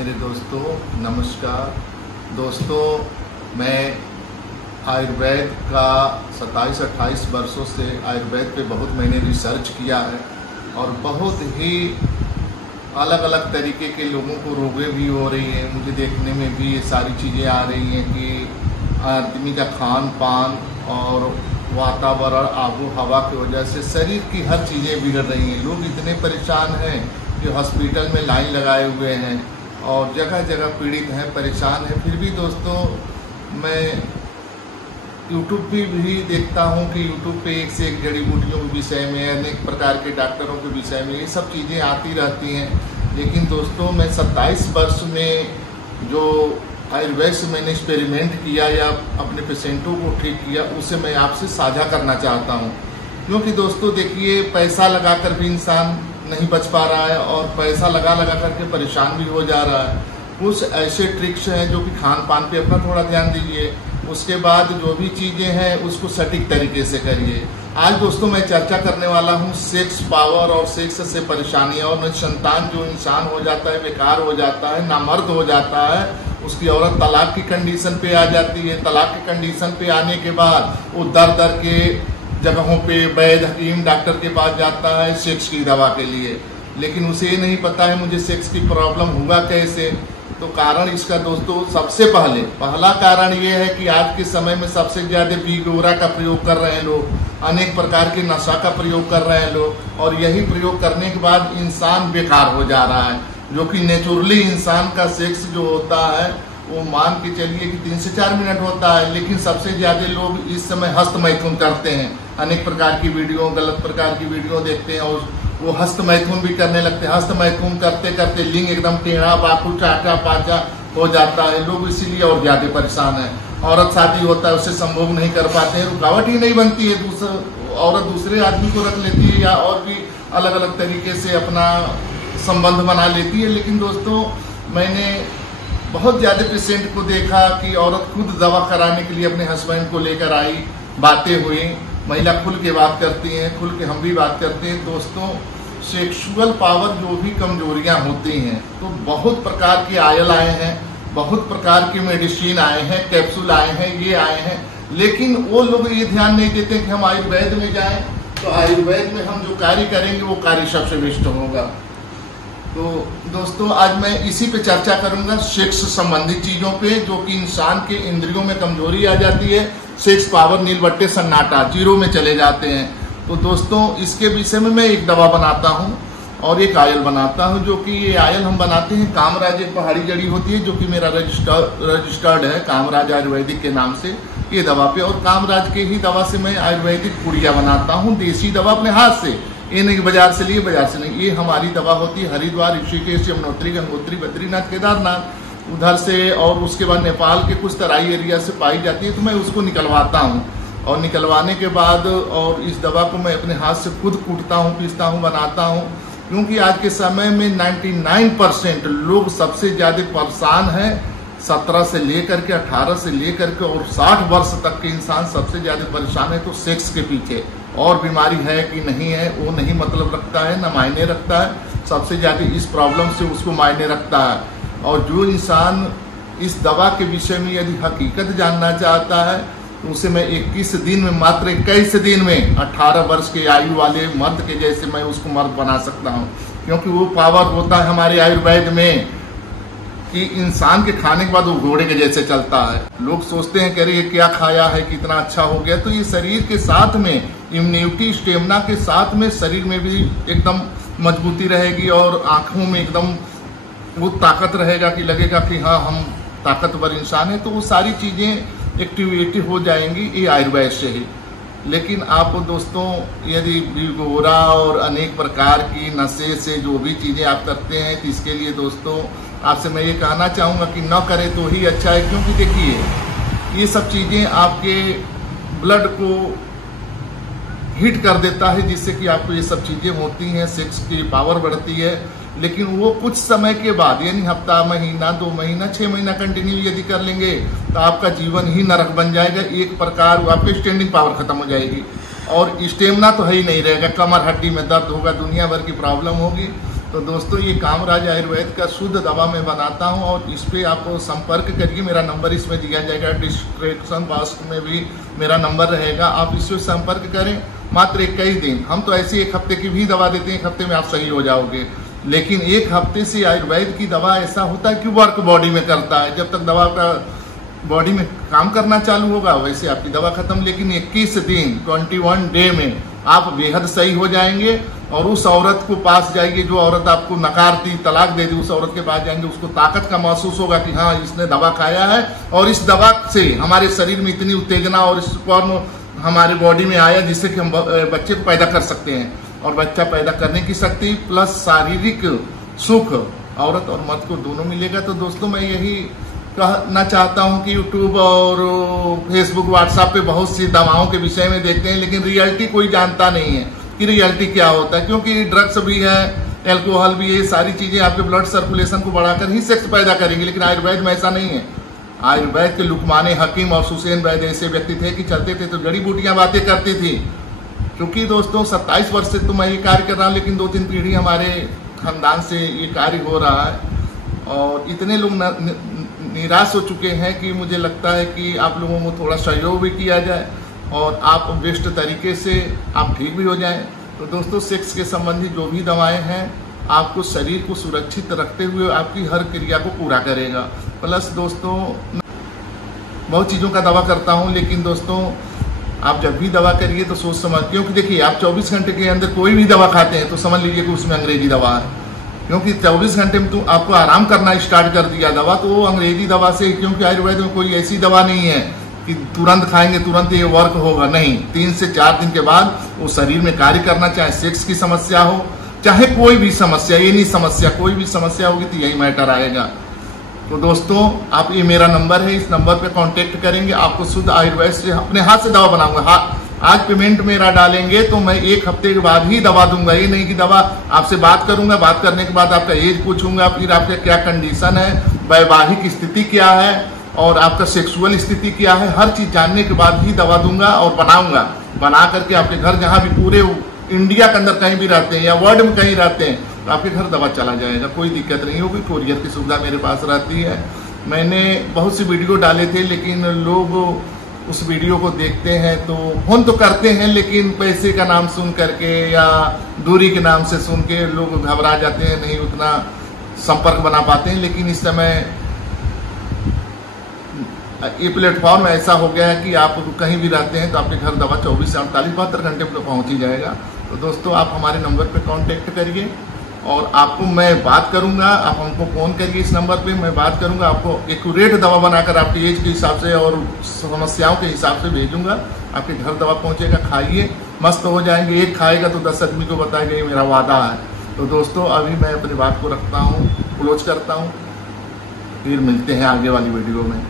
मेरे दोस्तों नमस्कार। दोस्तों, मैं आयुर्वेद का 27-28 वर्षों से आयुर्वेद पे बहुत मैंने रिसर्च किया है और बहुत ही अलग अलग तरीके के लोगों को रोगें भी हो रही हैं। मुझे देखने में भी ये सारी चीज़ें आ रही हैं कि आदमी का खान पान और वातावरण आबो हवा की वजह से शरीर की हर चीज़ें बिगड़ रही हैं। लोग इतने परेशान हैं कि हॉस्पिटल में लाइन लगाए हुए हैं और जगह जगह पीड़ित हैं, परेशान हैं। फिर भी दोस्तों, मैं यूट्यूब पे भी देखता हूँ कि यूट्यूब पे एक से एक जड़ी बूटियों के विषय में, अनेक प्रकार के डॉक्टरों के विषय में ये सब चीज़ें आती रहती हैं। लेकिन दोस्तों, मैं 27 वर्ष में जो आयुर्वेद से मैंने एक्सपेरिमेंट किया या अपने पेशेंटों को ठीक किया, उसे मैं आपसे साझा करना चाहता हूँ। क्योंकि दोस्तों देखिए, पैसा लगा कर भी इंसान नहीं बच पा रहा है और पैसा लगा करके परेशान भी हो जा रहा है। कुछ ऐसे ट्रिक्स हैं जो कि खान पान पे अपना थोड़ा ध्यान दीजिए, उसके बाद जो भी चीज़ें हैं उसको सटीक तरीके से करिए। आज दोस्तों मैं चर्चा करने वाला हूँ सेक्स पावर और सेक्स से परेशानियाँ और संतान जो इंसान हो जाता है, बेकार हो जाता है, नामर्द हो जाता है, उसकी औरत तलाक की कंडीशन पे आ जाती है। तलाक की कंडीशन पे आने के बाद वो दर के जगहों पे वैद्य हकीम डॉक्टर के पास जाता है सेक्स की दवा के लिए, लेकिन उसे ये नहीं पता है मुझे सेक्स की प्रॉब्लम हुआ कैसे। तो कारण इसका दोस्तों, सबसे पहला कारण ये है कि आज के समय में सबसे ज्यादा बिगोरा का प्रयोग कर रहे हैं लोग, अनेक प्रकार के नशा का प्रयोग कर रहे हैं लोग, और यही प्रयोग करने के बाद इंसान बेकार हो जा रहा है। जो कि नेचुरली इंसान का सेक्स जो होता है वो मान के चलिए कि 3 से 4 मिनट होता है, लेकिन सबसे ज्यादा लोग इस समय हस्त मैथुन करते हैं। अनेक प्रकार की वीडियो, गलत प्रकार की वीडियो देखते हैं और वो हस्त मैथुन भी करने लगते हैं। हस्त मैथुन करते करते लिंग एकदम टेढ़ा बाकू चाचा पाचा हो जाता है। लोग इसीलिए और ज्यादा परेशान है। औरत शादी होता है, उससे संभोग नहीं कर पाते हैं, रुकावट ही नहीं बनती है, औरत दूसरे आदमी को रख लेती है या और भी अलग अलग तरीके से अपना संबंध बना लेती है। लेकिन दोस्तों, मैंने बहुत ज्यादा पेशेंट को देखा कि औरत खुद दवा कराने के लिए अपने हस्बैंड को लेकर आई, बातें हुई, महिला खुल के बात करती हैं, खुल के हम भी बात करते हैं। दोस्तों, सेक्सुअल पावर जो भी कमजोरियां होती हैं, तो बहुत प्रकार के आयल आए हैं, बहुत प्रकार की मेडिसिन आए हैं, कैप्सूल आए हैं, ये आए हैं, लेकिन वो लोग ये ध्यान नहीं देते कि हम आयुर्वेद में जाएं तो आयुर्वेद में हम जो कार्य करेंगे वो कार्य सबसे बेस्ट होगा। तो दोस्तों, आज मैं इसी पे चर्चा करूंगा, सेक्स संबंधित चीजों पे, जो कि इंसान के इंद्रियों में कमजोरी आ जाती है, सेक्स पावर नीलबट्टे सन्नाटा, जीरो में चले जाते हैं। तो दोस्तों, इसके विषय में मैं एक दवा बनाता हूं और एक आयल बनाता हूं, जो कि ये आयल हम बनाते हैं कामराज, एक पहाड़ी जड़ी होती है जो कि मेरा रजिस्टर्ड है कामराज आयुर्वेदिक के नाम से ये दवा पे। और कामराज के ही दवा से मैं आयुर्वेदिक पुड़िया बनाता हूँ, देसी दवा अपने हाथ से, ये नहीं बाजार से लिए, बाजार से नहीं। ये हमारी दवा होती है हरिद्वार, ऋषिकेश, यमुनोत्री, गंगोत्री, बद्रीनाथ, केदारनाथ उधर से, और उसके बाद नेपाल के कुछ तराई एरिया से पाई जाती है। तो मैं उसको निकलवाता हूँ और निकलवाने के बाद और इस दवा को मैं अपने हाथ से खुद कूटता हूँ, पीसता हूँ, बनाता हूँ। क्योंकि आज के समय में 99% लोग सबसे ज्यादा परेशान हैं 17 से लेकर के 18 से लेकर के और 60 वर्ष तक के इंसान सबसे ज्यादा परेशान है। तो सेक्स के पीछे और बीमारी है कि नहीं है वो नहीं मतलब रखता है, न मायने रखता है। सबसे ज्यादा इस प्रॉब्लम से उसको मायने रखता है। और जो इंसान इस दवा के विषय में यदि हकीकत जानना चाहता है तो उसे मैं 21 दिन में, मात्र 21 दिन में 18 वर्ष के आयु वाले मर्द के जैसे मैं उसको मर्द बना सकता हूँ। क्योंकि वो पावर होता है हमारे आयुर्वेद में कि इंसान के खाने के बाद वो घोड़े के जैसे चलता है। लोग सोचते हैं कि अरे ये क्या खाया है, कितना अच्छा हो गया। तो ये शरीर के साथ में इम्यूनिटी, स्टेमिना के साथ में शरीर में भी एकदम मजबूती रहेगी और आंखों में एकदम वो ताकत रहेगा कि लगेगा कि हाँ हम ताकतवर इंसान है। तो वो सारी चीजें एक्टिविटी हो जाएंगी ये आयुर्वेद से ही। लेकिन आप दोस्तों, यदि बिगोरा और अनेक प्रकार की नशे से जो भी चीजें आप करते हैं, तो इसके लिए दोस्तों आपसे मैं ये कहना चाहूंगा कि न करें तो ही अच्छा है। क्योंकि देखिए, ये सब चीजें आपके ब्लड को हिट कर देता है, जिससे कि आपको ये सब चीजें होती हैं, सेक्स की पावर बढ़ती है। लेकिन वो कुछ समय के बाद, यानी हफ्ता, महीना, 2 महीना, 6 महीना कंटिन्यू यदि कर लेंगे तो आपका जीवन ही नरक बन जाएगा। एक प्रकार आपकी स्टैंडिंग पावर खत्म हो जाएगी और स्टेमिना तो है ही नहीं रहेगा। कमर हड्डी में दर्द होगा, दुनिया भर की प्रॉब्लम होगी। तो दोस्तों ये कामराज आयुर्वेद का शुद्ध दवा मैं बनाता हूँ और इस पर आप संपर्क करिए। मेरा नंबर इसमें दिया जाएगा, डिस्क्रिप्शन बॉक्स में भी मेरा नंबर रहेगा, आप इससे संपर्क करें। मात्र 21 दिन, हम तो ऐसे 1 हफ्ते की भी दवा देते हैं, 1 हफ्ते में आप सही हो जाओगे। लेकिन 1 हफ्ते से आयुर्वेद की दवा ऐसा होता है कि वर्क बॉडी में करता है। जब तक दवा का बॉडी में काम करना चालू होगा वैसे आपकी दवा खत्म। लेकिन 21 दिन 21 डे में आप बेहद सही हो जाएंगे और उस औरत को पास जाइए जो औरत आपको नकारती, तलाक दे दी, उस औरत के पास जाएंगे, उसको ताकत का महसूस होगा कि हाँ इसने दवा खाया है और इस दवा से हमारे शरीर में इतनी उत्तेजना और स्पर्म हमारे बॉडी में आया जिससे कि हम बच्चे को पैदा कर सकते हैं। और बच्चा पैदा करने की शक्ति प्लस शारीरिक सुख औरत और मर्द को दोनों मिलेगा। तो दोस्तों मैं यही कहना चाहता हूं कि यूट्यूब और फेसबुक व्हाट्सएप पे बहुत सी दवाओं के विषय में देखते हैं, लेकिन रियलिटी कोई जानता नहीं है कि रियलिटी क्या होता है। क्योंकि ड्रग्स भी है, एल्कोहल भी है, सारी चीजें आपके ब्लड सर्कुलेशन को बढ़ाकर ही सेक्स पैदा करेंगे। लेकिन आयुर्वेद में ऐसा नहीं है। आयुर्वेद के लुकमाने हकीम और सुसैन वैद्य ऐसे व्यक्ति थे कि चलते थे तो जड़ी बूटियां बातें करती थी। क्योंकि दोस्तों 27 वर्ष से तो मैं ये कार्य कर रहा हूँ, लेकिन 2-3 पीढ़ी हमारे खानदान से ये कार्य हो रहा है और इतने लोग निराश हो चुके हैं कि मुझे लगता है कि आप लोगों को थोड़ा सहयोग भी किया जाए और आप बेस्ट तरीके से आप ठीक भी हो जाएं। तो दोस्तों सेक्स के संबंधी जो भी दवाएं हैं आपको शरीर को सुरक्षित रखते हुए आपकी हर क्रिया को पूरा करेगा। प्लस दोस्तों बहुत चीज़ों का दवा करता हूं, लेकिन दोस्तों आप जब भी दवा करिए तो सोच समझ, क्योंकि देखिए आप 24 घंटे के अंदर कोई भी दवा खाते हैं तो समझ लीजिए कि उसमें अंग्रेजी दवा है। क्योंकि 24 घंटे में तो आपको आराम करना स्टार्ट कर दिया दवा, तो वो अंग्रेजी दवा से, क्योंकि आयुर्वेद में कोई ऐसी दवा नहीं है कि तुरंत खाएंगे तुरंत ये वर्क होगा, नहीं। 3 से 4 दिन के बाद वो शरीर में कार्य करना, चाहे सेक्स की समस्या हो चाहे कोई भी समस्या, ये नहीं समस्या, कोई भी समस्या होगी तो यही मैटर आएगा। तो दोस्तों आप ये मेरा नंबर है, इस नंबर पे कांटेक्ट करेंगे, आपको शुद्ध आयुर्वेद से अपने हाथ से दवा बनाऊंगा। आज पेमेंट मेरा डालेंगे तो मैं 1 हफ्ते के बाद ही दवा दूंगा। ये नहीं कि दवा आपसे बात करूंगा, बात करने के बाद आपका एज पूछूंगा, फिर आपका क्या कंडीशन है, वैवाहिक स्थिति क्या है और आपका सेक्सुअल स्थिति क्या है, हर चीज जानने के बाद ही दवा दूंगा और बनाऊंगा। बना करके आपके घर जहां भी पूरे इंडिया के अंदर कहीं भी रहते हैं या वर्ल्ड में कहीं रहते हैं तो आपके घर दवा चला जाएगा, कोई दिक्कत नहीं होगी। कोरियर की सुविधा मेरे पास रहती है। मैंने बहुत सी वीडियो डाले थे, लेकिन लोग उस वीडियो को देखते हैं तो फोन तो करते हैं, लेकिन पैसे का नाम सुन करके या दूरी के नाम से सुन के लोग घबरा जाते हैं, नहीं उतना संपर्क बना पाते हैं। लेकिन इस समय ये प्लेटफॉर्म ऐसा हो गया है कि आप कहीं भी रहते हैं तो आपके घर दवा 24 से 48 72 घंटे में तो पहुंच ही जाएगा। तो दोस्तों आप हमारे नंबर पे कांटेक्ट करिए और आपको मैं बात करूंगा, आप हमको फोन करिए इस नंबर पे, मैं बात करूंगा, आपको एक्यूरेट दवा बनाकर आपकी एज के हिसाब से और समस्याओं के हिसाब से भेजूंगा। आपके घर दवा पहुंचेगा, खाइए, मस्त हो जाएंगे। 1 खाएगा तो 10 आदमी को बताएगा, ये मेरा वादा है। तो दोस्तों अभी मैं अपनी बात को रखता हूँ, क्लोज करता हूँ, फिर मिलते हैं आगे वाली वीडियो में।